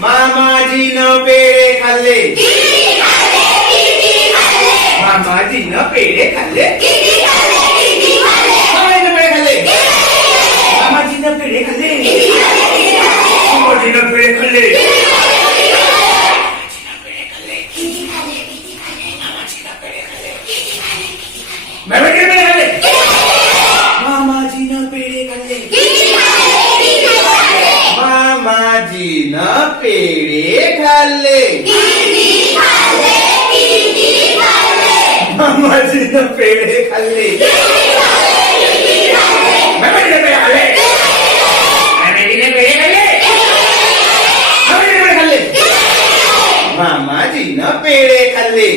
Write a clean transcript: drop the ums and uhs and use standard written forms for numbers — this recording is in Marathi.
मामाजीनं पेढे खाल्ले. मामाजीनं पेढे खाल्ले. मामाजीनं पेढे खाल्ले. मामाजीनं पेढे खाल्ले. मामाजीनं पेढे खाल्ले. मामाजीनं पेढे खाल्ले. मामाजीनं पेढे खाल्ले. मामाजीनं पेढे खाल्ले. मामाजीनं पेढे खाल्ले. मामाजीनं पेढे खाल्ले. मामाजीनं पेढे खाल्ले.